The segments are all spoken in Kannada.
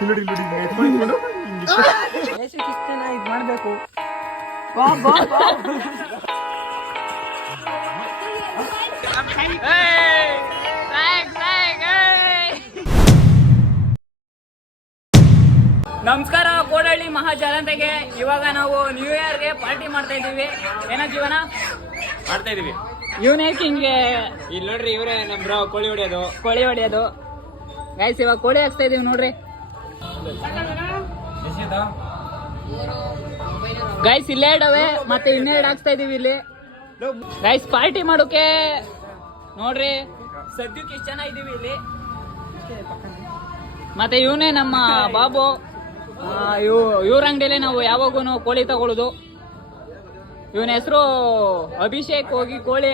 ನೋಡಿ ನೋಡಿ ಎತ್ಕೊಂಡು ದೇಶಕ್ಕೆ ಇಷ್ಟೇನ ಇದು ಮಾಡಬೇಕು. ಬಾ ಬಾ ಬಾ. ನಮಸ್ಕಾರ ಕೋಡಹಳ್ಳಿ ಮಹಾಜನತೆಗೆ. ಇವಾಗ ನಾವು ನ್ಯೂ ಇಯರ್ಗೆ ಪಾರ್ಟಿ ಮಾಡ್ತಾ ಇದೀವಿ ಏನ ಜೀವನ? ಮಾಡ್ತಾ ಇದೀವಿ ಇವನೇ ಹಿಂಗೆ ಇಲ್ಲಿ ನೋಡ್ರಿ ಇವರೇ ನಮ್ ಬ್ರೋ ಕೋಳಿ ಹೊಡೆಯೋದು. ಕೋಳಿ ಹೊಡೆಯೋದು. ಗೈಸ್ ಇವಾಗ ಕೋಳಿ ಹಾಕ್ತಾ ಇದೀವಿ ನೋಡ್ರಿ. ಗೈಸ್ ಇಲ್ಲೇ ಇಡವೆ ಮತ್ತೆ ಇನ್ನೆರಡು ಹಾಕ್ಸ್ತಾ ಇದೀವಿ ಇಲ್ಲಿ. ಗೈಸ್ ಪಾರ್ಟಿ ಮಾಡೋಕೆ ನೋಡ್ರಿ, ಸದ್ಯಕ್ಕೆ ಇಷ್ಟು ಜನ ಇದೀವಿ ಇಲ್ಲಿ. ಮತ್ತೆ ಇವನೇ ನಮ್ಮ ಬಾಬು. ಇವ್ ಇವ್ರ ಅಂಗಡಿಯಲ್ಲಿ ನಾವು ಯಾವಾಗೂ ಕೋಳಿ ತಗೊಳ್ಳೋದು ಇವನ ಹೆಸರು ಅಭಿಷೇಕ್ ಹೋಗಿ ಕೋಳಿ.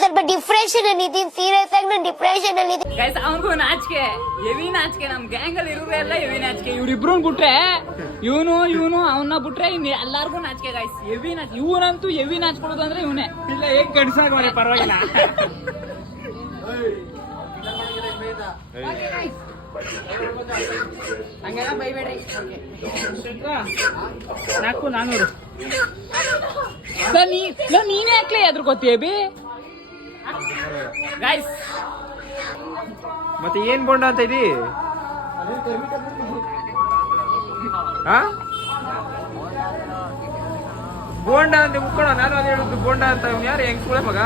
ಸ್ವಲ್ಪ ಡಿಪ್ರೆಷನ್ ಅಲ್ಲಿ ಇದ್ದೀನಿ ಸೀರಿಯಸ್ ಆಗಿ ನಾನು ಡಿಪ್ರೆಷನ್ ಅಲ್ಲಿ ಇದ್ದೀನಿ. ಗೈಸ್ ಅವನಿಗೂ ನಾಚಿಕೆ. ಎವಿ ನಾಚಿಕೆ. ನಮ್ ಗ್ಯಾಂಗ್ ಅಲ್ಲಿ ಇರೋರು ಎಲ್ಲ ಎವಿ ನಾಚಿಕೆ. ಇವ್ರಿಬ್ರು ಬಿಟ್ರೆ ಇವನು ಇವನು ಅವನ್ನ ಬಿಟ್ರೆ ಇನ್ ಎಲ್ಲಾರ್ಗು ನಾಚಿಕೆ ಗೈಸ್ ಎವಿ ನಾಚ್ ಇವನಂತೂ ಎವಿ ನಾಚ್ಕೊಡೋದು ಅಂದ್ರೆ ಇವನೇ. ಇಲ್ಲ ಹೇಗ್ ಗಂಡಸಾಗ ಮನೆ ಪರವಾಗಿಲ್ಲ. ಹಂಗೆಲ್ಲ ಬೈಬೇಡಿ ನಾಲ್ಕು ನಾನ್ ನೀನೇ ಹಾಕ್ಲಿ ಅದ್ರ ಗೊತ್ತೀಯ ಬಿ ಗೈಸ್ ಮತ್ತೆ ಏನ್ ಬೋಂಡ ಅಂತ ಇದಿ? ಆ? ಬೋಂಡ ಅಂತ ಮುಕ್ಕೋಣ ನಾನು ಅದೇ ಹೇಳುದು ಬೋಂಡ ಅಂತ ಯಾರು? ಹೆಂಗ್ ಕೂಡ ಮಗ?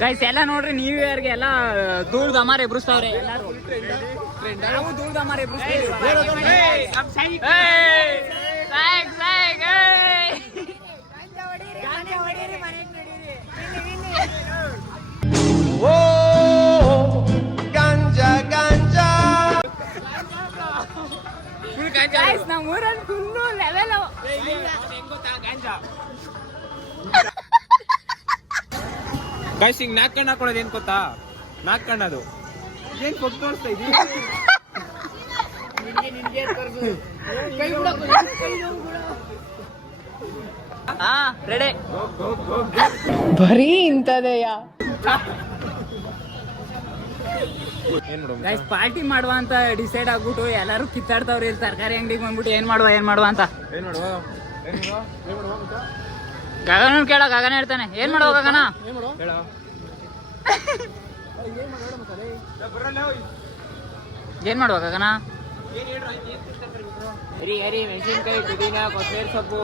ಗೈಸ್ ಎಲ್ಲ ನೋಡ್ರಿ ನ್ಯೂ ಇಯರ್ಗೆ ಎಲ್ಲ ದೂರ ದಮಾರ ಎಬ್ರಿಸ್ತಾವ್ರೆ. ನಾವು ಧೂಳ್ ದಮಾರ್ ಗೈಸ್ ನಮ್ಮ ಊರಲ್ಲಿ ಫುಲ್ಲು ಲೆವೆಲ್ ಗೈಸ್ ಹಿಂಗ್ ನಾಕ್ ಕಣ್ಣು ಹಾಕೊಳ್ಳೋದು ಏನ್ ಗೊತ್ತಾ? ನಾಕ್ ಕಣ್ಣದು. ಏನ್ ಕೊಟ್ಟು ತೋರಿಸ್ತಾ ಇದಿ ಹಾ ರೆಡಿ ಬರೀ ಇಂಥದೆಯಾ? ಗೈಸ್ ಪಾರ್ಟಿ ಮಾಡುವ ಅಂತ ಡಿಸೈಡ್ ಆಗ್ಬಿಟ್ಟು ಎಲ್ಲರೂ ಕಿತ್ತಾಡ್ತಾವ್ರಿ ಇಲ್ಲಿ ತರಕಾರಿ ಅಂಗಡಿಗೆ ಬಂದ್ಬಿಟ್ಟು ಏನ್ ಮಾಡುವ ಏನ್ ಮಾಡುವ ಅಂತ. ಗಗನ ಕೇಳ ಗಗನ ಹೇಳ್ತಾನೆ. ಏನ್ ಮಾಡುವ ಗಗನ? ಏನ್ ಮಾಡುವ? ಗಗನ? ಹರಿ ಹರಿ ಮೆಣಸಿನ್ಕಾಯಿ ಪುದೀನ ಕೊತ್ತಂಬರಿ ಸೊಪ್ಪು.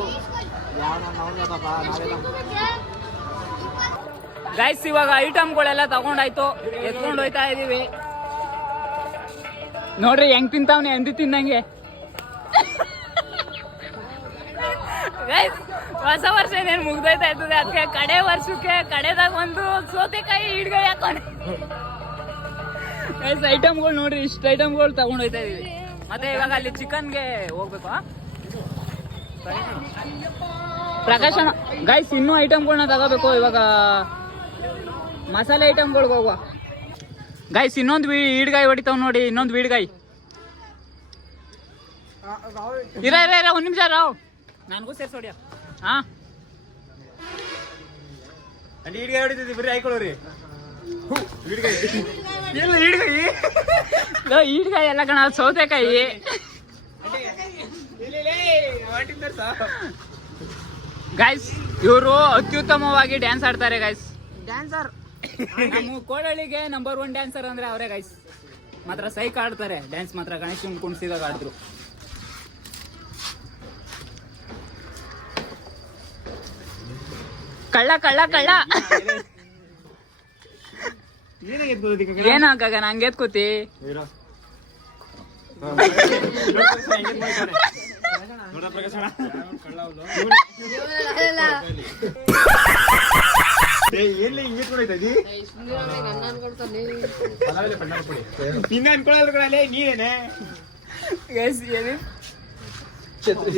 ಗೈಸ್ ಇವಾಗ ಐಟಮ್ಗಳೆಲ್ಲ ತಗೊಂಡಾಯ್ತು. ಎತ್ಕೊಂಡು ಹೋಯ್ತಾ ಇದೀವಿ. ನೋಡ್ರಿ ಹೆಂಗ್ ತಿಂತಾವ್ನೆ ಅಂದಿ ತಿನ್ನಂಗೆ. ಹೊಸ ವರ್ಷ ಏನೇನು ಇರ್ತದೆ. ಅದಕ್ಕೆ ಕಡೆ ವರ್ಷಕ್ಕೆ ಕಡೆದಾಗ ಒಂದು ಸೌತೆಕಾಯಿ ಹಿಡ್ಗೈ ಹಾಕೊಂಡೆ. ಗೈಸ್ ಐಟಮ್ಗಳು ನೋಡ್ರಿ ಇಷ್ಟು ಐಟಮ್ಗಳು ತಗೊಂಡು ಹೋಯ್ತಾ ಇದೀವಿ. ಮತ್ತೆ ಇವಾಗ ಅಲ್ಲಿ ಚಿಕನ್ಗೆ ಹೋಗ್ಬೇಕು? ಪ್ರಕಾಶನ ಗೈಸ್ ಇನ್ನೂ ಐಟಮ್ಗಳನ್ನ ತಗೋಬೇಕು. ಇವಾಗ ಮಸಾಲೆ ಐಟಮ್ಗಳಿಗೆ ಹೋಗುವ. ಗೈಸ್ ಇನ್ನೊಂದು ಈಡ್ಗಾಯಿ ಹೊಡಿತಾವ್ ನೋಡಿ ಇನ್ನೊಂದು ವೀಡ್ಗಾಯಿ. ಇರ ಇರ ಇರ ಒಂದ್ ನಿಮಿಷ ರಾವ್. ನನಗೂ ಸೇರ್ಸೋಡಿಯ ಹಾ. ಈಡ್ಗಾಯಿ ಬರೀ ಹಾಕೊಳ್ಳೋರಿ ಇಲ್ಲ ಈಡ್ಗಾಯಿ. ಎಲ್ಲ ಕಣ ಸೌತೆಕಾಯಿ. ಗಾಯ್ಸ್ ಇವರು ಅತ್ಯುತ್ತಮವಾಗಿ ಡ್ಯಾನ್ಸ್ ಆಡ್ತಾರೆ ಗಾಯ್ಸ್ ಡ್ಯಾನ್ಸರ್ ನಮ್ಮ ಕೋಡಳ್ಳಿಗೆ ನಂಬರ್ ಒನ್ ಡ್ಯಾನ್ಸರ್ ಅಂದ್ರೆ ಅವರೇ ಗೈಸ್ ಮಾತ್ರ ಸೈಕ್ ಆಡ್ತಾರೆ. ಡ್ಯಾನ್ಸ್ ಮಾತ್ರ ಗಣೇಶ್ ಕುಣಿಸಿದಾಗ ಆಡಿದ್ರು. ಕಳ್ಳ ಕಳ್ಳ ಕಳ್ಳ. ಏನ ನಂಗೆ ಹಂಗೆ ಎತ್ಕೋತಿ? ಇದಿ ನಿನ್ನ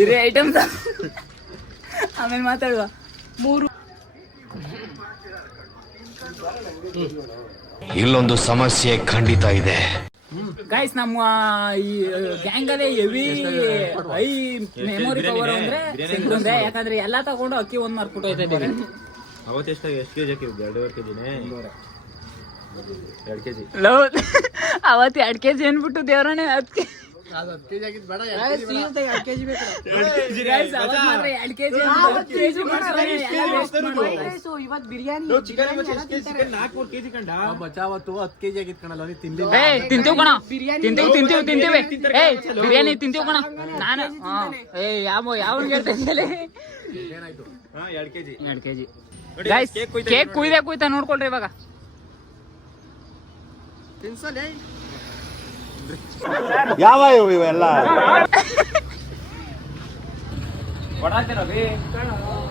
ಇರೇ ಐಟಮ್ಸ್ ಆಮೇಲೆ ಮಾತಾಡುವ. ಮೂರು. ಇಲ್ಲೊಂದು ಸಮಸ್ಯೆ ಖಂಡಿತ ಇದೆ. ಗೈಸ್ ನಮ್ಮ ಈ ಗ್ಯಾಂಗ್ ಅಲ್ಲೇ ಹೆವಿ ಐ ಮೆಮೊರಿ ಪವರ್ ಅಂದ್ರೆ ಯಾಕಂದ್ರೆ ಎಲ್ಲಾ ತಗೊಂಡು ಅಕ್ಕಿ ಒಂದ್ ಮಾರ್ಕ್ಬಿಟ್ಟು ಅವತ್ತು ಎಷ್ಟು ಎಷ್ಟು ಕೆಜಿ ಹಾಕಿದ್ದು? ಎರಡೂವರೆ ಕೆಜಿನೇ? ಎರಡು ಕೆಜಿ. ಲವ್ ಅವತ್ತು ಎರಡು ಕೆ ಜಿ ಅನ್ಬಿಟ್ಟು ದೇವ್ರನೇ ಹತ್ತು ಕೆ ಕೆಜಿ ಬಿರಿಯಾನಿ ತಿಂತೀವಿ ಕಣ. ನಾನು ಏ ಯಾವ ಯಾವ ಎರಡು ಕೆಜಿ. ಎರಡು ಕೆ ಕುಯ್ತಾ ಕೇಕ್ ಕುಯ್ದೆ ಕುಯ್ತಾ ನೋಡ್ಕೊಳ್ರಿ ಇವಾಗ.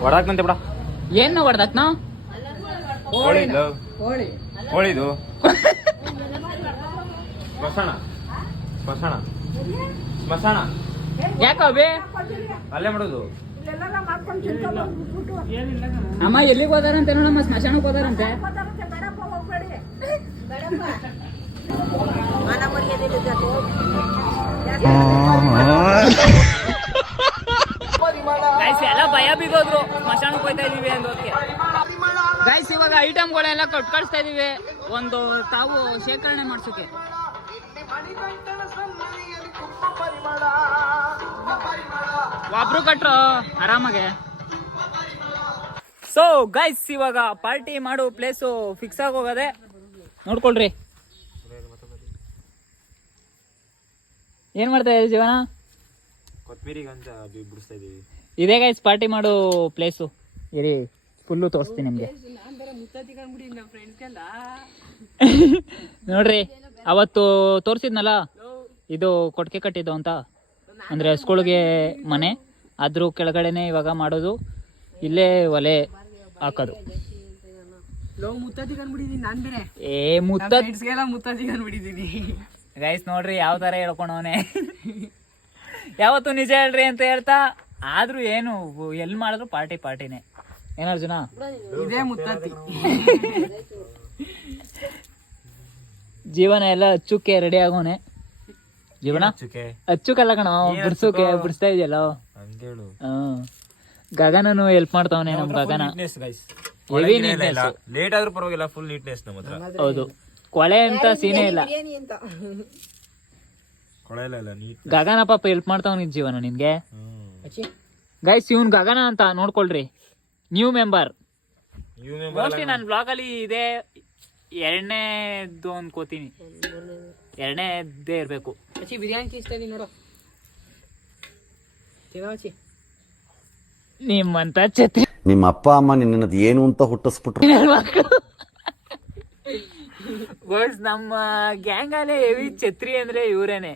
ಹೊಡಾಕ್ನಂತೆ ಬಿಡ. ಏನ್ ಹೊಡ್ದತ್ ನಾವು ಹೋಳಿದು ಹೋಳಿದು ಸ್ಮಶಾನ ಸ್ಮಶಾನ ಸ್ಮಶಾನ ಯಾಕೋ ಬೇ? ಅಲ್ಲೇ ಮಾಡೋದು. ಅಮ್ಮ ಎಲ್ಲಿಗೆ ಹೋದಾರಂತೆ ನೋಡಮ್ಮ? ಸ್ಮಶಾನಕ್ಕೆ ಹೋದಾರಂತೆ? ಗೈಸ್ ಎಲ್ಲ ಭಯ ಬಿದ್ದೋದ್ರು ಸ್ಮಶಾನಕ್ಕೆ ಹೋಗ್ತಾ ಇದೀವಿ ಗೈಸ್ ಇವಾಗ ಐಟಮ್ಗಳೆಲ್ಲ ಕೊಟ್ಟು ಕಳಿಸ್ತಾ ಇದೀವಿ. ಒಂದು ತಾವು ಶೇಖರಣೆ ಮಾಡ್ಸೋಕೆ. ಒಬ್ರು ಕಟ್ರು ಆರಾಮಾಗೆ. ಸೊ ಗೈಸ್ ಇವಾಗ ಪಾರ್ಟಿ ಮಾಡೋ ಪ್ಲೇಸು ಫಿಕ್ಸ್ ಆಗಿ ಹೋಗದೆ. ನೋಡ್ಕೊಳ್ರಿ. ಏನ್ ಮಾಡ್ತಾ ಇದ್ದೀವಿ ಜೀವನ? ಕೊತ್ಮೀರಿ ಗಂಜ ಬಿಡಿಸ್ತಾ ಇದೀವಿ ಇದೇ ಗೈಸ್ ಪಾರ್ಟಿ ಮಾಡೋ ಪ್ಲೇಸು ಇರಿ ಫುಲ್ಲು ತೋರಿಸ್ತೀನಿ ನಿಮಗೆ. ನೋಡ್ರಿ ಅವತ್ತು ತೋರಿಸಿದ್ನಲ್ಲ? ಇದು ಕೊಟ್ಟಿಗೆ ಕಟ್ಟಿದ್ದು ಅಂತ. ಅಂದ್ರೆ ಸ್ಕೂಲ್ಗೆ ಮನೆ ಅದ್ರ ಕೆಳಗಡೆನೆ ಇವಾಗ ಮಾಡೋದು. ಇಲ್ಲೇ ಒಲೆ ಹಾಕೋದು. ಏ ಮುತ್ತ ಗೈಸ್ ನೋಡ್ರಿ ಯಾವ ತರ ಹೇಳ್ಕೊಂಡವನೆ ಯಾವತ್ತು ನಿಜ ಹೇಳ್ರಿ ಅಂತ ಹೇಳ್ತಾ ಆದ್ರೂ ಏನು ಎಲ್ಲಿ ಮಾಡಿದ್ರು ಪಾರ್ಟಿ ಪಾರ್ಟಿನೇ. ಏನರ್ಜುನ ಇದೇ ಮುತ್ತತ್ತಿ ಜೀವನ ಎಲ್ಲ ಅಚ್ಚುಕ್ಕೆ ರೆಡಿ ಆಗೋನೆ. ಜೀವನ? ಅಚ್ಚು ಕಲ್ಲ ಕಣ ಬಿಡ್ಸೋಕೆ? ಬಿಡಿಸ್ತಾ ಇದೆಯಲ್ಲ? ಗಗನನು ಹೆಲ್ಪ್ ಮಾಡ್ತಾವನೆ ನಮ್ ಗಗನ. ಲೇಟ್ ಆದ್ರೂ ಪರವಾಗಿಲ್ಲ ಫುಲ್ ನೀಟ್ನೆಸ್ ನಮ್ಮ ಹತ್ರ. ಹೌದು. ಕೊಳೆ ಅಂತ ಸೀನೇ ಇಲ್ಲ. ಕೊಳೆ ಇಲ್ಲ ಇಲ್ಲ ನೀಟ್ ಗಗನ ಪಾಪ ಹೆಲ್ಪ್ ಮಾಡ್ತಾವನ ಜೀವನ ನಿನ್ಗೆ. ಗೈಸ್ ಇವನ್ ಗಗನ ಅಂತ ನೋಡ್ಕೊಳ್ರಿ. ನ್ಯೂ ಮೆಂಬರ್ ಮೋಸ್ಟ್ಲಿ ನನ್ನ ಬ್ಲಾಗ್ ಅಲ್ಲಿ ಇದೆ ಎರಡನೇದು ಅನ್ಕೋತೀನಿ ಎರಡನೇದೇ ಇರ್ಬೇಕು. ನಿಮ್ಮಂತ ಛತ್ರಿ ನಿಮ್ಮ ಅಪ್ಪ ಅಮ್ಮ ನಿನ್ನದು ಏನು ಅಂತ ಹುಟ್ಟಿಸ್ಬಿಟ್ರು. ವರ್ಡ್ಸ್ ನಮ್ಮ ಗ್ಯಾಂಗ್ ಅಲ್ಲೇ ಹೆವಿ ಛತ್ರಿ ಅಂದ್ರೆ ಇವ್ರೇನೆ.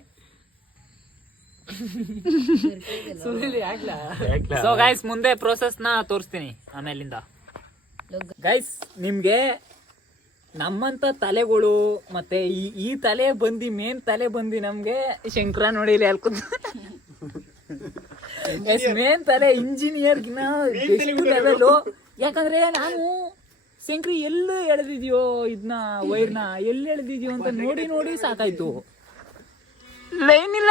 ಸೊ ಗೈಸ್ ಮುಂದೆ ಪ್ರೋಸೆಸ್ನ ತೋರಿಸ್ತೀನಿ ಆಮೇಲಿಂದ. ಗೈಸ್ ನಿಮ್ಗೆ ನಮ್ಮಂತ ತಲೆಗಳು ಮತ್ತೆ ಈ ಈ ತಲೆ ಬಂದಿ ಮೇನ್ ತಲೆ ಬಂದಿ ನಮ್ಗೆ ಶಂಕರ ನೋಡಿ ಅಲ್ಕು ಮೇನ್ ತಲೆ ಇಂಜಿನಿಯರ್ಗಿನ ಲೆವೆಲ್ ಯಾಕಂದ್ರೆ ನಾನು ಶಂಕ್ರಿ ಎಲ್ಲಿ ಎಳೆದಿದ್ಯೋ ಇದನ್ನ ವೈರ್ನ ಎಲ್ಲಿ ಎಳೆದಿದ್ಯೋ ಅಂತ ನೋಡಿ ನೋಡಿ ಸಾಕಾಯ್ತು ಲೈನ್ ಇಲ್ಲ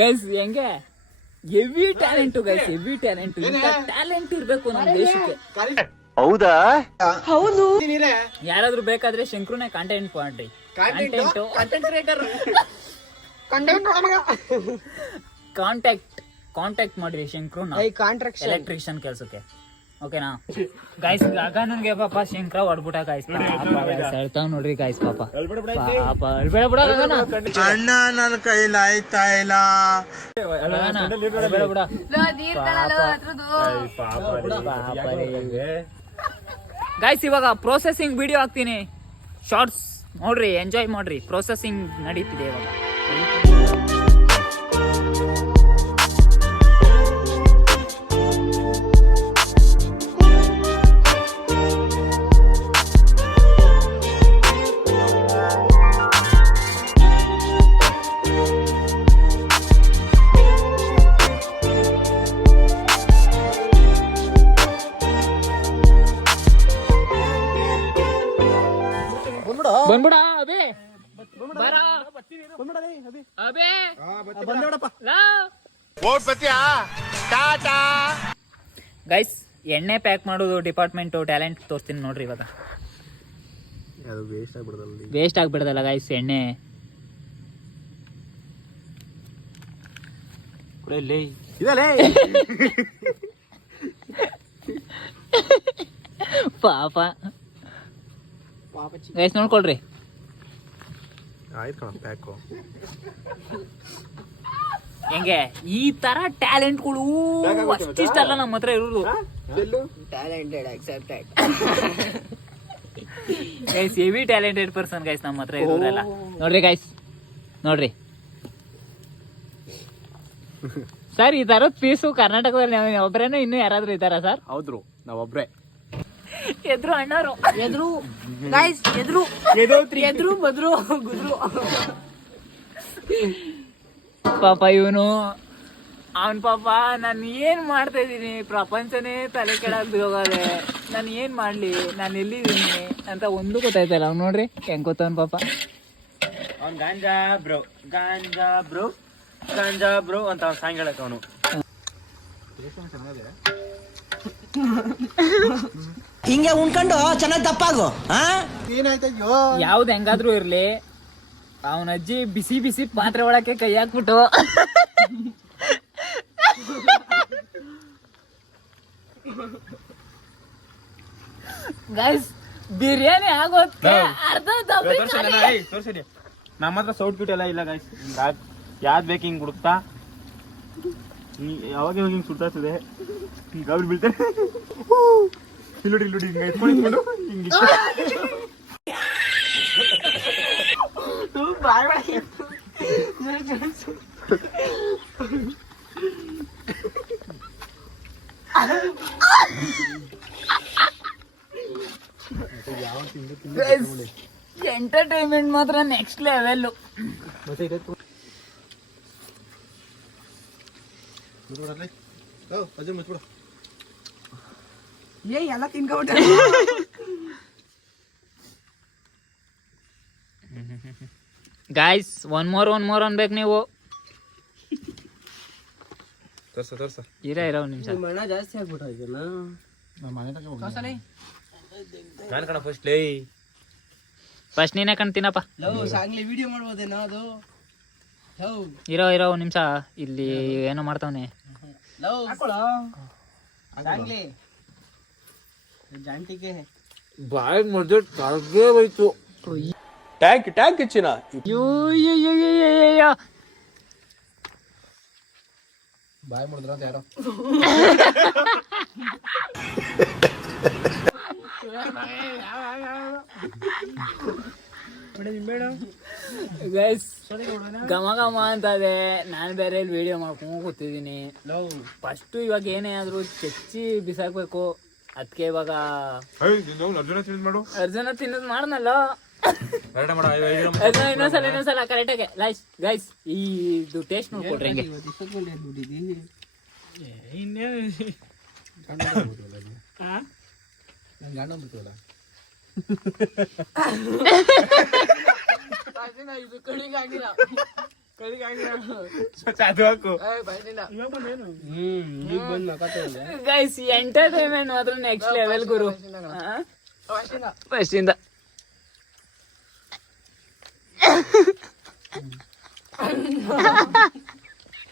ಗೈಸ್ ಹೆಂಗೆ? Heavy talent guys heavy talent talent ಇರ್ಬೇಕು ನಮ್ಮ ದೇಶಕ್ಕೆ. ಹೌದಾ? ಹೌದು. ಯಾರಾದ್ರೂ ಬೇಕಾದ್ರೆ ಶಂಕ್ರುನೇ ಕಾಂಟೆಂಟ್ ಮಾಡ್ರಿ. ಕಾಂಟ್ಯಾಕ್ಟ್ ಕಾಂಟ್ಯಾಕ್ಟ್ ಮಾಡ್ರಿ ಶಂಕ್ರುನ. ಎಲೆಕ್ಟ್ರಿಷಿಯನ್ ಕೆಲಸಕ್ಕೆ. ಓಕೆನಾ? ಗಾಯ್ಸ್ ಆಗ ನನ್ಗೆ ಪಾಪ ಶಂಕರ ಹೊಡ್ಬಿಟ್ಟ ಗಾಯ್ಸ್ ಹೇಳ್ತಾವ್ ನೋಡ್ರಿ ಗಾಯ್ಸ್ ಪಾಪ. ಪಾಪ ಅಳ್ಬೇಡ ಬಿಡ ಗಗನ. ಅಣ್ಣ ನನ್ನ ಕೈಲಿ ಆಯ್ತಾ ಇಲ್ಲ? ಅಳ್ಬೇಡ ಬಿಡ. ಗಾಯ್ಸ್ ಇವಾಗ ಪ್ರೊಸೆಸಿಂಗ್ ವಿಡಿಯೋ ಹಾಕ್ತೀನಿ. ಶಾರ್ಟ್ಸ್ ನೋಡ್ರಿ ಎಂಜಾಯ್ ಮಾಡ್ರಿ. ಪ್ರೊಸೆಸಿಂಗ್ ನಡೀತಿದೆ ಇವಾಗ. ಅಬೇ! ಗೈಸ್ ಎಣ್ಣೆ ಪ್ಯಾಕ್ ಮಾಡೋದು ಡಿಪಾರ್ಟ್ಮೆಂಟು ಟ್ಯಾಲೆಂಟ್ ತೋರಿಸ್ತೀನಿ ನೋಡ್ರಿ ಇವಾಗ. ವೇಸ್ಟ್ ಆಗ್ಬಿಡದಲ್ಲ ಗೈಸ್ ಎಣ್ಣೆ. ಪಾಪ. ಗೈಸ್ ನೋಡ್ಕೊಳ್ರಿ. ಆಯ್ತು ಕಣ ಪ್ಯಾಕು ಹೆಂಗೆ? ಈ ತರ ಟ್ಯಾಲೆಂಟ್ಗಳು ಅಷ್ಟಿಷ್ಟಲ್ಲ ನಮ್ಮ ಹತ್ರ ಇರೋದು. Guys heavy talented person guys ನಮ್ಮ ಹತ್ರ ಇರೋರೆಲ್ಲ. ನೋಡ್ರಿ ಗೈಸ್ ನೋಡ್ರಿ. ಸರ್ ಈ ತರದ ಪೀಸು ಕರ್ನಾಟಕದಲ್ಲಿ ಒಬ್ಬರೇನೋ ಒಬ್ರೇನೋ ಇನ್ನೂ ಯಾರಾದ್ರೂ ಇದ್ದಾರಾ ಸರ್ ಹೌದ್ರು ನಾವೊಬ್ರೆ ಎದ್ರು ಅಣ್ಣಾರು. ಎದ್ರು ಗೈಸ್ ಎದ್ರು. ಎದ್ರು ಬದ್ರು ಗುದ್ರು. ಪಾಪ ಇವನು ಅವನ್ ಪಾಪ ನಾನು ಏನ್ ಮಾಡ್ತಾ ಇದ್ದೀನಿ? ಪ್ರಪಂಚನೇ ತಲೆ ಕೆಳಗ್ ಹೋಗದೆ ನಾನು ಏನ್ ಮಾಡ್ಲಿ? ನಾನು ಎಲ್ಲಿದ್ದೀನಿ? ಅಂತ ಒಂದು ಗೊತ್ತಾಯ್ತಲ್ಲ ಅವ್ನು ನೋಡ್ರಿ ಹೆಂಗ್ ಗೊತ್ತವನ್ ಪಾಪ? ಅವ್ನ್ ganja bro ganja bro ganja bro ಅಂತ ಅವ್ನ್ ಸಾಂಗ್ ಹೇಳಕ್ ಅವನು. ಹಿಂಗೆ ಉಣ್ಕೊಂಡು ಚೆನ್ನಾಗಿ ತಪ್ಪಾಗು ಹಾ ಯಾವ್ದು ಹೆಂಗಾದ್ರೂ ಇರ್ಲಿ. ಅವನ ಅಜ್ಜಿ ಬಿಸಿ ಬಿಸಿ ಪಾತ್ರೆ ಒಳಕ್ಕೆ ಕೈ ಹಾಕ್ಬಿಟ್ಟು. ಗೈಸ್ ಬಿರಿಯಾನಿ ಆಗೋತ್ತೆ ಅರ್ಧ. ತೋರ್ಸಿಡಿ ನಮ್ಮ ಹತ್ರ ಸೌಟ್ ಬಿಟ್ಟು ಎಲ್ಲ ಇಲ್ಲ ಗಾಯ್ಸ್ ಯಾವ್ದು ಬೇಕು ಹಿಂಗ್ ಹುಡುಕ್ತಾ. ನೀ- ಯಾವಾಗ ಹಿಂಗೆ ಹಿಂಗ್ ಅವ್ರು ಬೀಳ್ತಾರೆ. ಇಲ್ಲಿ ನೋಡಿ ಇಲ್ಲಿ ನೋಡಿ ಹಿಂಗ್ ಎತ್ಕೊಂಡು ಇಟ್ಕೊಂಡು ಹಿಂಗ್ ಇಟ್ಟು. ಎಂಟರ್ಟೈನ್ಮೆಂಟ್ ಮಾತ್ರ ನೆಕ್ಸ್ಟ್ ಲೆವೆಲ್ ಏ ಎಲ್ಲ ತಿನ್ಕೊಬಿಟ್ಟ guys one more one more ಅನ್ಬೇಕು ನೀವು. ತೋರ್ಸ ತೋರ್ಸ. ಇರ ಇರೋ ಒಂದ್ ನಿಮಿಷ. ಮಣ ಜಾಸ್ತಿ ಆಗ್ಬಿಟ್ಟ ನಾನು ಕಣ ಫಸ್ಟ್ ಲೇ. ಫಸ್ಟ್ ನೀನೇ ಕಣ್ತೀನಪ್ಪ ಲವ್ ಸಾಂಗ್ಲಿ ವಿಡಿಯೋ ಮಾಡ್ಬೋದೇನೋ ಅದು? ಲವ್ ಇರೋ ಇರೋ ಒಂದ್ ನಿಮಿಷ. ಇಲ್ಲಿ ಏನೋ ಮಾಡ್ತಾವ್ನೆ? ಲವ್ ಸಾಂಗ್ಲಿ. ಜಾಂಟಿಗೆ. ಮುರಿದು ತಳಗೆ ಹೋಯ್ತು. ಟ್ಯಾಂಕ್ ಟ್ಯಾಂಕ್ ಹೆಚ್ಚಿನ. ಅಯ್ಯೋ, ಅಯ್ಯೋ, ಅಯ್ಯೋ. Guys, ಘಮ ಘಮ ಅಂತದೆ. ನಾನು ಬೇರೆ ಇಲ್ಲಿ ವಿಡಿಯೋ ಮಾಡ್ಕೊಂಡು ಕೂತಿದ್ದೀನಿ. ಲವ್. ಫಸ್ಟು ಇವಾಗ ಏನೇ ಆದರೂ ಚಚ್ಚಿ ಬಿಸಾಕ್ಬೇಕು. ಅದಕ್ಕೆ ಇವಾಗ ಅರ್ಜುನ ತಿನ್ನ ಮಾಡು. ಅರ್ಜುನ ತಿನ್ನೋದು ಮಾಡ್ನಲ್ಲ? ಇನ್ನೊಂದ್ಸಲ ಇನ್ನೊಂದ್ಸಲ ಕರೆಕ್ಟಾಗೆ ಲೈಸ್ ಗೈಸ್ ಇದು ಟೇಸ್ಟ್ ನೋಡ್ಕೊಡ್ರಿ ಹಂಗೆ. ಅದು ಹಾಕು ಹ್ಮ್ ಈಗ ಬಂದ್ ನಕತ್ತೆ ಗೈಸ್ ಎಂಟರ್ಟೈನ್ಮೆಂಟ್ ಮಾತ್ರ ನೆಕ್ಸ್ಟ್ ಲೆವೆಲ್ ಗುರು ಫಸ್ಟ್ ಇಂದ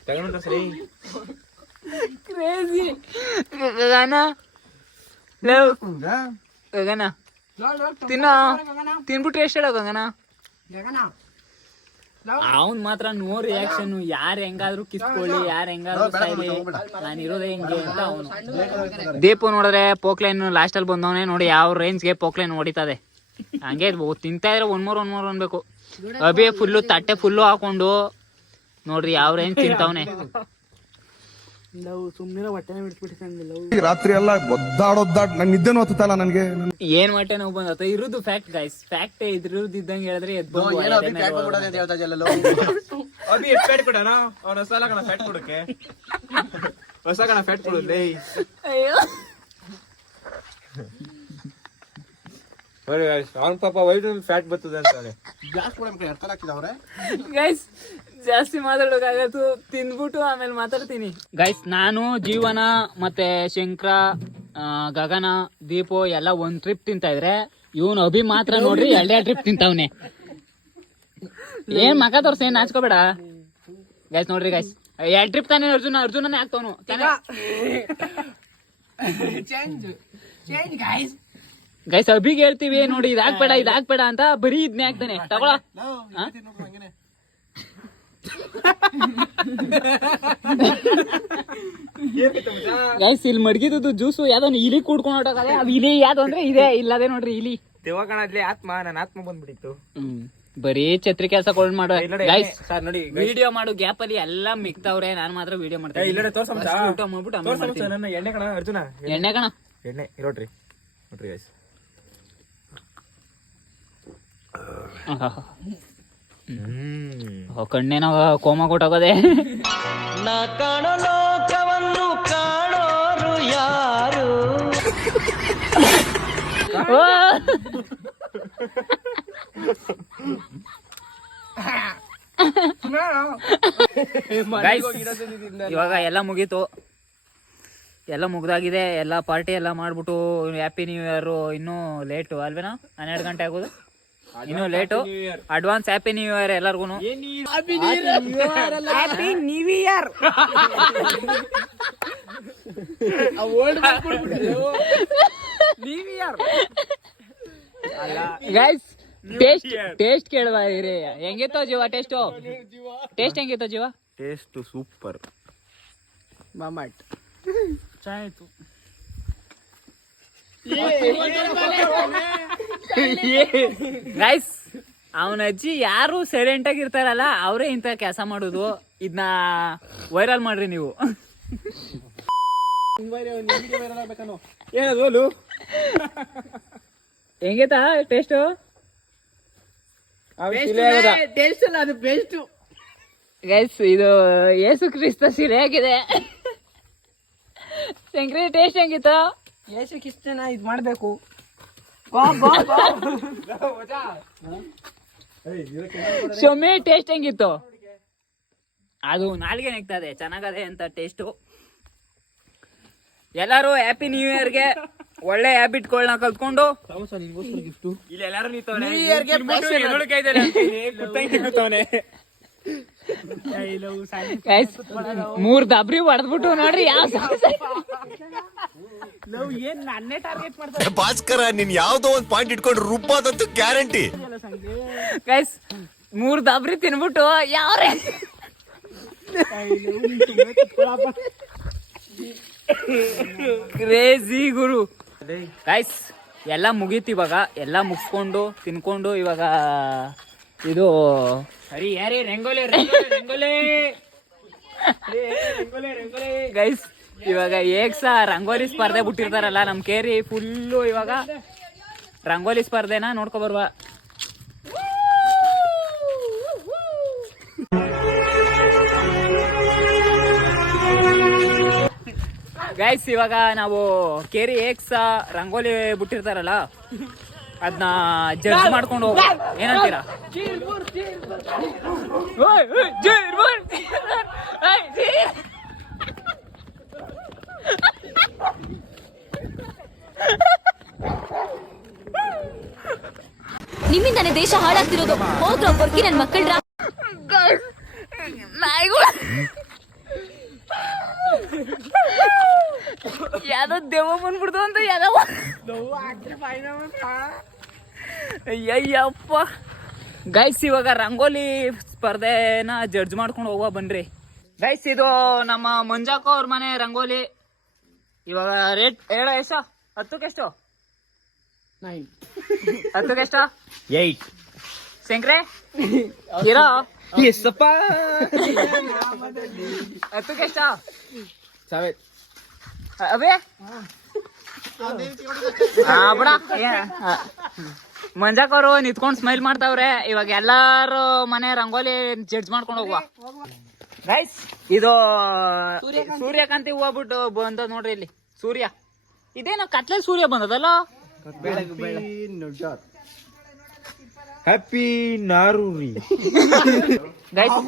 ತಗೊಂಡ ಸರಿ ಕ್ರೇಜಿ ಗಗನ ಲವ್ ಗಗನ ತಿನ್ನ ತಿನ್ಬಿಟ್ಟು ಎಷ್ಟು ಹೇಳೋ ಗಗನ ಅವ್ನ್ ಮಾತ್ರ ನೋ ರಿಯಾಕ್ಷನ್ ಯಾರ್ ಹೆಂಗಾದ್ರೂ ಕಿತ್ಕೊಳ್ಳಿ ಯಾರ್ ಹೆಂಗಾದ್ರು ಸೈಲಿ ನಾನು ಇರೋದೇ ಹಿಂಗೆ ಅಂತ ಅವನು. ದೀಪು ನೋಡಿದ್ರೆ ಪೋಕ್ಲೈನ್ ಲಾಸ್ಟ್ ಅಲ್ಲಿ ಬಂದವನೇ ನೋಡಿ ಯಾವ ರೇಂಜ್ಗೆ ಪೋಕ್ಲೈನ್ ಹೊಡಿತದೆ ಹಂಗೆ ತಿಂತ ತಿಂತಾ ಇದ್ರೆ ಒನ್ ಮೂರ್ ಒನ್ ಮೂರ್ ಅನ್ಬೇಕು. ಅಭಿ ಫುಲ್ಲು ತಟ್ಟೆ ಫುಲ್ಲು ಹಾಕೊಂಡು ನೋಡ್ರಿ ಯಾವ ರೇಂಜ್ ತಿಂತಾವನೆ. ರಾತ್ರಿ ಎಲ್ಲ ಒದ್ದಾಡೊದ್ದಾಡ್ ನನ್ನ ನಿದ್ದೆನೂ ಹತ್ತಲ್ಲ ನನಗೆ? ಏನ್ ಮಟ್ಟೆ ನೋವು ಬಂದ ಇರುದು ಫ್ಯಾಕ್ಟ್ ಗೈಸ್ ಫ್ಯಾಕ್ಟ್ ಇದ್ರದ್ದು ಇದ್ದಂಗೆ ಹೇಳಿದ್ರೆ ಎದ್ದು ಅಭಿ ಕೊಡಣ? ಅವ್ನ ಹೊಸ ವೈಟ್ ಕಣ ಫ್ಯಾಟ್ ಕೊಡಕ್ಕೆ ಹೊಸ ಕಣ ಫ್ಯಾಟ್ ಅಯ್ಯೋ. ನೋಡಿ ಅವ್ನ ಪಾಪ ವೈಟ್ ಫ್ಯಾಟ್ ಬರ್ತದೆ ಅಂತಾನೆ. ಗೈಸ್ ಜಾಸ್ತಿ ಮಾತಾಡೋಕಾಗತ್ತು ತಿಂದ್ಬಿಟ್ಟು ಆಮೇಲೆ ಮಾತಾಡ್ತೀನಿ. ಗೈಸ್ ನಾನು ಜೀವನ ಮತ್ತೆ ಶಂಕರ ಗಗನ ದೀಪು ಎಲ್ಲ ಒಂದ್ ಟ್ರಿಪ್ ತಿಂತಾ ಇದ್ರೆ ಇವನು ಅಭಿ ಮಾತ್ರ ನೋಡ್ರಿ ಎರಡೇ ಟ್ರಿಪ್ ತಿಂತಾವ್ನೆ. ಏನ್ ಮಗ ತೋರ್ಸ ಏನ್ ನಾಚ್ಕೋಬೇಡ? ಗೈಸ್ ನೋಡ್ರಿ ಗೈಸ್ ಎರಡ್ ಟ್ರಿಪ್ ತಾನೇ ಅರ್ಜುನ ಅರ್ಜುನನೇ ಆಗ್ತಾವನು. ಗೈಸ್ ಅಭಿಗೆ ಹೇಳ್ತೀವಿ ನೋಡಿ ಇದಾಗ್ಬೇಡ ಇದಾಗ್ಬೇಡ ಅಂತ ಬರೀ ಇದ್ನೇ ಆಗ್ತಾನೆ. ತಗೊಳ ಗೈಸ್ ಇಲ್ಲಿ ಮಡ್ಗಿದ್ದು ಜ್ಯೂಸು ಯಾವ್ದೋ ಇಲಿ ಕೂಡ್ಕೊಂಡು ಹೊಟ್ಟೋಗಲ್ಲ ಅದು ಇಲಿ ಯಾವ್ದು ಅಂದ್ರೆ ಇದೆ ಇಲ್ಲದೆ ನೋಡ್ರಿ ಇಲಿ. ದೇವ ಕಾಣದ್ಲಿ ಆತ್ಮ ನನ್ನ ಆತ್ಮ ಬಂದ್ಬಿಟ್ಟಿತ್ತು. ಹ್ಮ್. ಬರೀ ಛತ್ರಿ ಕೆಲಸ ಕೊಂಡ್ ಮಾಡೋ. ಗೈಸ್ ಸರ್ ನೋಡಿ, ವಿಡಿಯೋ ಮಾಡು ಗ್ಯಾಪ್ ಅಲ್ಲಿ ಎಲ್ಲ ಮಿಕ್ತಾವ್ರೆ ನಾನ್ ಮಾತ್ರ ವಿಡಿಯೋ ಮಾಡ್ತೀನಿ ಇಲ್ಲ ಊಟ ಮಾಡ್ಬಿಟ್ಟು ಆಮೇಲೆ ಮಾಡ್ತೀನಿ. ನನ್ನ ಎಣ್ಣೆ ಕಣ ಅರ್ಜುನ. ಎಣ್ಣೆ ಕಣ? ಎಣ್ಣೆ ಇರೋಟ್ರಿ ನೋಡ್ರಿ ಗೈಸ್ ಕಣ್ಣೇನೋ ಕೋಮ ಕೊಟ್ಟೋಗದೆ ನಾ ಕಾಣೋ ಲೋಕವನ್ನು ಕಾಣೋರು ಯಾರು? ಇವಾಗ ಎಲ್ಲ ಮುಗೀತು. ಎಲ್ಲ ಮುಗ್ದಾಗಿದೆ ಎಲ್ಲ ಪಾರ್ಟಿ ಎಲ್ಲ ಮಾಡ್ಬಿಟ್ಟು ಹ್ಯಾಪಿ ನ್ಯೂ ಇಯರ್ ಇನ್ನೂ ಲೇಟು ಅಲ್ವೇನಾ? ಹನ್ನೆರಡು ಗಂಟೆ ಆಗೋದು. ಇನ್ನೂ late advance happy new year ಎಲ್ಲರಿಗೂ happy new year new year guys taste taste ಕೇಳುವ ಇರಿ. ಹೆಂಗಿತ್ತೋ ಜೀವ ಟೇಸ್ಟು ಟೇಸ್ಟ್ ಹೆಂಗಿತ್ತೋ ಜೀವ? ಟೇಸ್ಟ್ ಸೂಪರ್ ಚೆನ್ನಾಗಿತ್ತು ಗೈಸ್ ಅವನ ಅಜ್ಜಿ ಯಾರು ಸೈಲೆಂಟ್ ಆಗಿ ಇರ್ತಾರಲ್ಲ ಅವರೇ ಇಂಥ ಕೆಲಸ ಮಾಡುದು. ಇದನ್ನ ವೈರಲ್ ಮಾಡ್ರಿ ನೀವು. ಏನದು ಹೆಂಗೈತಾ ಟೇಸ್ಟು ಟೇಸ್ಟ್ ಅಲ್ಲ ಅದು ಗೈಸ್ ಇದು ಯೇಸು ಕ್ರಿಸ್ತ ಸೀರೆ ಆಗಿದೆ. ಶಂಕರಿ ಟೇಸ್ಟ್ ಹೆಂಗಿತ್ತು? ಯೇಸುಕ್ ಕಿಸ್ತನ ಇದು ಮಾಡ್ಬೇಕು? ಶೊಮ್ಮೆ ಟೇಸ್ಟ್ ಹೆಂಗಿತ್ತು? ಅದು ನಾಲ್ಗೆ ನೆಗ್ತದೆ ಚೆನ್ನಾಗದೆ ಅಂತ ಟೇಸ್ಟು. ಎಲ್ಲರೂ ಹ್ಯಾಪಿ ನ್ಯೂ ಇಯರ್ಗೆ ಒಳ್ಳೆ ಹ್ಯಾಬಿಟ್ಗಳನ್ನ ಕಲ್ತ್ಕೊಂಡು ಇಲ್ಲಿ ಎಲ್ಲಾರು ನಿಂತವ್ರೆ. ಮೂರ್ ದಬ್ರಿ ಹೊಡೆದ್ಬಿಟ್ಟು ನೋಡ್ರಿ ಯಾವ ಭಾಸ್ಕರ ನೀನ್ ಯಾವ್ದೋ ಒಂದ್ ಪಾಯಿಂಟ್ ಇಟ್ಕೊಂಡು ರುಬ್ಬಾದಂತೂ ಗ್ಯಾರಂಟಿ ಗೈಸ್ ಮೂರ್ ದಬ್ರಿ ತಿನ್ಬಿಟ್ಟು ಯಾವ್ರೆ ಕ್ರೇಜಿ ಗುರು. ಗೈಸ್ ಎಲ್ಲ ಮುಗೀತು ಇವಾಗ. ಎಲ್ಲ ಮುಗಿಸ್ಕೊಂಡು ತಿನ್ಕೊಂಡು ಇವಾಗ ಇದು ಸರಿ ಯಾರೇ ರಂಗೋಲಿ ರಂಗೋಲಿ ರಂಗೋಲಿ. ಗೈಸ್ ಇವಾಗ ಏಕ್ಸ ರಂಗೋಲಿ ಸ್ಪರ್ಧೆ ಬಿಟ್ಟಿರ್ತಾರಲ್ಲ ನಮ್ ಕೇರಿ ಫುಲ್ಲು ಇವಾಗ ರಂಗೋಲಿ ಸ್ಪರ್ಧೆನ ನೋಡ್ಕೊ ಬರುವ. ಗೈಸ್ ಇವಾಗ ನಾವು ಕೇರಿ ಏಕ್ಸ ರಂಗೋಲಿ ಬಿಟ್ಟಿರ್ತಾರಲ್ಲ ಅದನ್ನ ಜಡ್ಜ್ ಮಾಡ್ಕೊಂಡು ಹೋಗ. ಏನಂತೀರಾ. ನಿಮ್ಮಿಂದಾನೆ ದೇಶ ಹಾಳಾಗ್ತಿರೋದು. ಹೋದ್ರ ಬರ್ಕಿ ನನ್ ಮಕ್ಕಳ ಯಾವ್ದೋ ದೇವ ಬಂದ್ಬಿಡ್ತು ಅಂತ ಯಾವ್ದವ ಅಯ್ಯಯ್ಯಪ್ಪ. ಗೈಸ್ ಇವಾಗ ರಂಗೋಲಿ ಸ್ಪರ್ಧೆನ ಜಡ್ಜ್ ಮಾಡ್ಕೊಂಡು ಹೋಗುವ ಬನ್ರಿ. ಗೈಸ್ ಇದು ನಮ್ಮ ಮಂಜಾಕ ಅವ್ರ ಮನೆ ರಂಗೋಲಿ. ಇವಾಗ ರೇಟ್ ಹೇಳ ಎಷ್ಟು ಹತ್ತು ಎಷ್ಟು? ನೈನ್ ಹತ್ತಕ್ಕೆ ಎಷ್ಟು? ಏಯ್ಟ್ ಶಂಕ್ರೆ? ಇರೋ? ಎಷ್ಟಪ್ಪ ಹತ್ತಕ್ಕೆ ಎಷ್ಟ? ಸೆವೆನ್ ಅವೇ ಬಿಡ. ಮಂಜಾಕವ್ರು ನಿತ್ಕೊಂಡ್ ಸ್ಮೈಲ್ ಮಾಡ್ತಾವ್ರೆ. ಇವಾಗ ಎಲ್ಲಾರು ಮನೆ ರಂಗೋಲಿ ಜಡ್ಜ್ ಮಾಡ್ಕೊಂಡು ಹೋಗುವ. ಗೈಸ್ ಇದು ಸೂರ್ಯಕಾಂತಿ. ಹೂವ ಬಿಟ್ಟು ಬಂದ ನೋಡ್ರಿ ಇಲ್ಲಿ. ಸೂರ್ಯ. ಇದೇನೋ ಕತ್ಲೆ ಸೂರ್ಯ ಬಂದದಲ್ಲ? ಹ್ಯಾಪಿ ನಾರೂರಿ ಗೈಸ್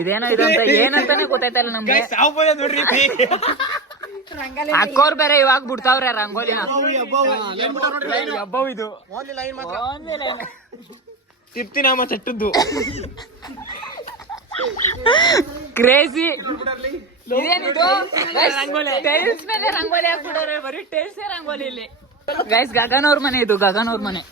ಇದೇನೋ ಇದು ಅಂತ ಏನಂತಾನೆ ಗೊತ್ತಾಯ್ತಲ್ಲ ನಮ್ಗೆ. ನೋಡ್ರಿ. ಅಕ್ಕೋರ್ ಬೇರೆ ಇವಾಗ ಬಿಡ್ತಾವ್ರೆ ರಂಗೋಲಿ. ಹಬ್ಬ ಇದು. ತಿಪ್ತಿ ನಾಮ ಚಟ್ಟದ್ದು ಕ್ರೇಜಿ ಟೈಲ್ಸ್ ಮೇಲೆ ರಂಗೋಲಿ ಹಾಕ್ಬಿಡೋರೆ ಬರೀ ಟೈಲ್ಸ್ ರಂಗೋಲಿ ಇಲ್ಲಿ. ಗೈಸ್ ಗಗನ್ ಅವ್ರ ಮನೆ ಇದು ಗಗನ್ ಅವ್ರ ಮನೆ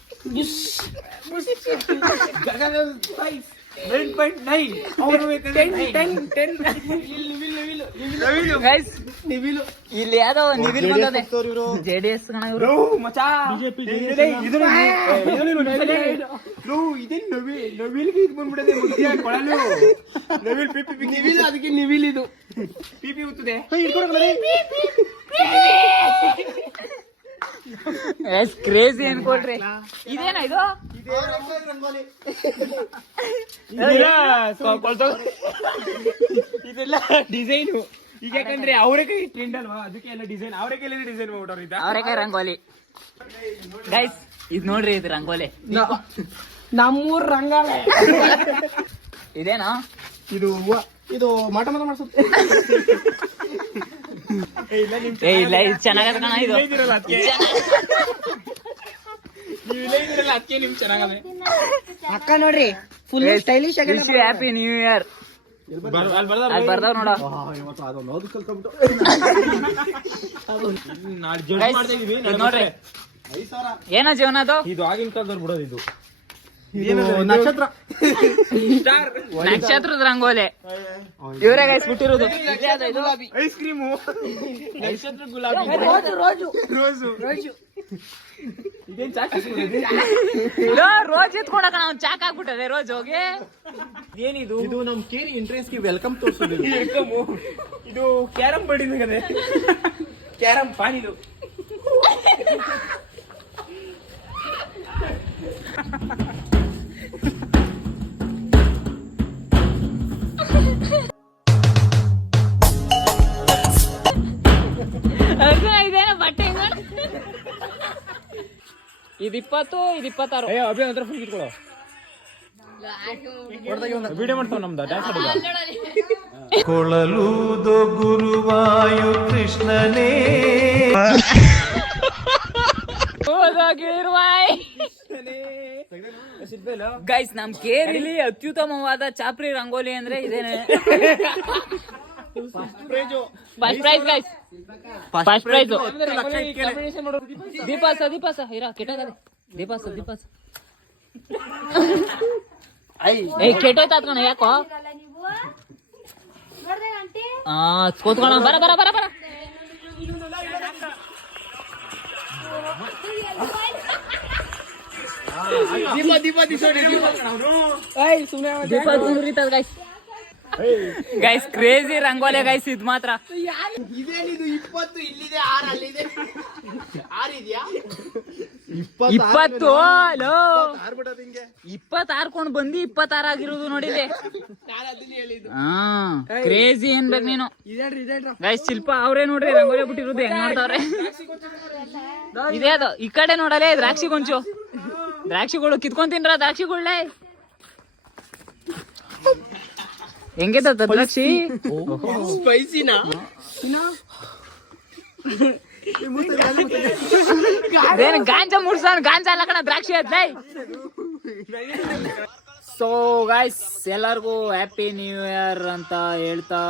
ಇಲ್ಲಿ ಯಾವ್ದೋ ನಿವಿಲ್ ಬಂದದೆ ಜೆ ಡಿ ಎಸ್ ಅದಕ್ಕೆ ನಿವಿಲ್ ಇದು. ಪಿಪಿ ಉತ್ತದೆ. ಕ್ರೇಜಿ ಅನ್ಕೊಳ್ರಿ. ಇದೇನಾ ಇದು? ಇದೆಲ್ಲ ಡಿಸೈನು ಈಗ ಯಾಕಂದ್ರೆ ಅವರೇ ಕೈ ಟ್ರೆಂಡ್ ಅಲ್ವಾ? ಅದಕ್ಕೆ ಎಲ್ಲ ಡಿಸೈನ್ ಅವರೇ ಕೈಲಿ ಡಿಸೈನ್ ಮಾಡ್ಬಿಟ್ಟವ್ರು ಇದ್ದ ಅವರೆಕಾಯಿ ರಂಗೋಲಿ. ಗೈಸ್ ಇದು ನೋಡ್ರಿ ಇದು ರಂಗೋಲಿ. ನಮ್ಮೂರ್ ರಂಗೋಲಿ. ಇದೇನಾ? ಇದು ಹೂವ ಇದು ಮಾಟ ಮಾಟ ಮಾಡ್ಸುತ್ತೆ ಇಲ್ಲ ಇದು ಚೆನ್ನಾಗದ ಕಣ ಇದು. ಅಕ್ಕ ನೋಡ್ರಿ ಫುಲ್ ಸ್ಟೈಲಿಶ್ ಆಗಿ ಹ್ಯಾಪಿ ನ್ಯೂ ಇಯರ್ ಅಲ್ಲಿ ಬರ್ದಾವ್ ನೋಡ. ನೋಡ್ರಿ. ಏನ ಜೀವನ ಅದು? ಇದು ಆಗಿನ ಕಾಲದವ್ರು ಬಿಡೋದು ಇದು. ನಕ್ಷತ್ರ ಸ್ಟಾರ್. ನಕ್ಷತ್ರದ ರಂಗೋಲಿ. ಇವರೇ ಗೈಸ್ ಬಿಟ್ಟಿರೋದು. ಐಸ್ ಕ್ರೀಮು ನಕ್ಷತ್ರ ಗುಲಾಬಿ. Rose rose. ರೋಜು. ರೋಜ್. ಎತ್ಕೊಂಡಕ ನಾವು ಚಾಕ್ ಹಾಕ್ಬಿಟ್ಟದೆ ರೋಜ್ ಹೋಗಿ. ಏನಿದು ಇದು ನಮ್ ಕೇರಿ ಎಂಟ್ರೆನ್ಸ್ಗೆ ವೆಲ್ಕಮ್ ತೋರಿಸೋದು. ಹಿಡ್ಕಮು ಇದು ಕ್ಯಾರಂ ಬೋರ್ಡ್ ಇದೆ ಕ್ಯಾರಂ ಪಾನಿದು ಬಟ್ಟೆ. ಇದ್ ಇಪ್ಪತ್ತು ಇದು ಇಪ್ಪತ್ತಾರು ಏ ಅಭಿ ಹತ್ರ ಫುಲ್ ಕಿತ್ಕೊಳ್ಳೋ. ವಿಡಿಯೋ ಮಾಡ್ತಾವ ನಮ್ದು ಡ್ಯಾನ್ಸ್ ಆಡೋದು ಕೊಳಲೂದು ಗುರುವಾಯು ಕೃಷ್ಣನೇ. ಗೈಸ್ ನಮ್ ಕೇರಿಲಿ ಅತ್ಯುತ್ತಮವಾದ ಚಾಪ್ರಿ ರಂಗೋಲಿ ಅಂದ್ರೆ ಇದೇನೆ. First prize guys first prize ದೀಪಾಸ ದೀಪಾಸ ಇರ ಕೆಟ್ಟೋಗದೆ ದೀಪಾಸ ದೀಪಾಸ ಏ ಕೆಟ್ಟೋಯ್ತು ಕಣ ಯಾಕೋ ಆ ಕೂತ್ಕೊಳ ಬರ ಬರ ಬರ ಬರ ದೀಪ ದೀಪ ದಿಸೋಡಿ ದೀಪ ಉರಿತದ guys guys crazy rangoli guys ಇದು ಮಾತ್ರ. ಇದೇನಿದು? ಇಪ್ಪತ್ತು ಇಲ್ಲಿದೆ ಆರ್ ಅಲ್ಲಿದೆ. ಆರ್ ಇದೆಯಾ? ಇಪ್ಪತ್ತು ಲೋ ಇಪ್ಪತ್ತಾರು ಕೊಂಡ್ ಬಂದಿ ಇಪ್ಪತ್ತಾರು ಆಗಿರೋದು ನೋಡಿದೆ. ನಾನು ಅದನ್ನ ಹೇಳಿದ್ದು. ಹಾ ಕ್ರೇಜಿ ಏನ್ಬೇಕು ನೀನು? ಗೈಸ್ ಶಿಲ್ಪ ಅವ್ರೇ ನೋಡ್ರಿ ರಂಗೋಲಿ ಬಿಟ್ಟಿರೋದು ಹೆಂಗ್ ನೋಡ್ತಾವ್ರೆ? ಇದೇ ಅದು ಈ ಕಡೆ ನೋಡಲೇ ದ್ರಾಕ್ಷಿ ಕೊಂಚು. ದ್ರಾಕ್ಷಿಗಳು ಕಿತ್ಕೊಂಡ್ ತಿನ್ರ ದ್ರಾಕ್ಷಿಗಳೇ ಹೆಂಗಿದೆ ದ್ರಾಕ್ಷಿ ಸ್ಪೈಸಿನಾ ಅದೇನು ಗಾಂಜಾ ಮುಡ್ಸೋನ್ ಗಾಂಜಾ ಅಲ್ಲ ಕಣ ದ್ರಾಕ್ಷಿ ಅದ್ಲೈ ಸೊ ಗಾಯ್ಸ್ ಎಲ್ಲರಿಗೂ ಹ್ಯಾಪಿ ನ್ಯೂ ಇಯರ್ ಅಂತ ಹೇಳ್ತಾ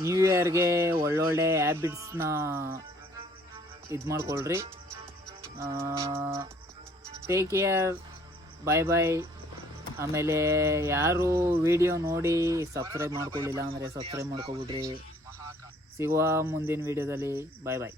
ನ್ಯೂ ಇಯರ್ಗೆ ಒಳ್ಳೊಳ್ಳೆ ಹ್ಯಾಬಿಟ್ಸ್ನ ಇದು ಮಾಡ್ಕೊಳ್ರಿ. ಟೇಕ್ ಕೇರ್ ಬಾಯ್ ಬಾಯ್ ಆಮೇಲೆ ಯಾರು ವಿಡಿಯೋ ನೋಡಿ ಸಬ್ಸ್ಕ್ರೈಬ್ ಮಾಡ್ಕೊಳ್ಳಿಲ್ಲ ಅಂದರೆ ಸಬ್ಸ್ಕ್ರೈಬ್ ಮಾಡ್ಕೊಬಿಡ್ರಿ. ಸಿಗುವ ಮುಂದಿನ ವಿಡಿಯೋದಲ್ಲಿ. ಬಾಯ್ ಬಾಯ್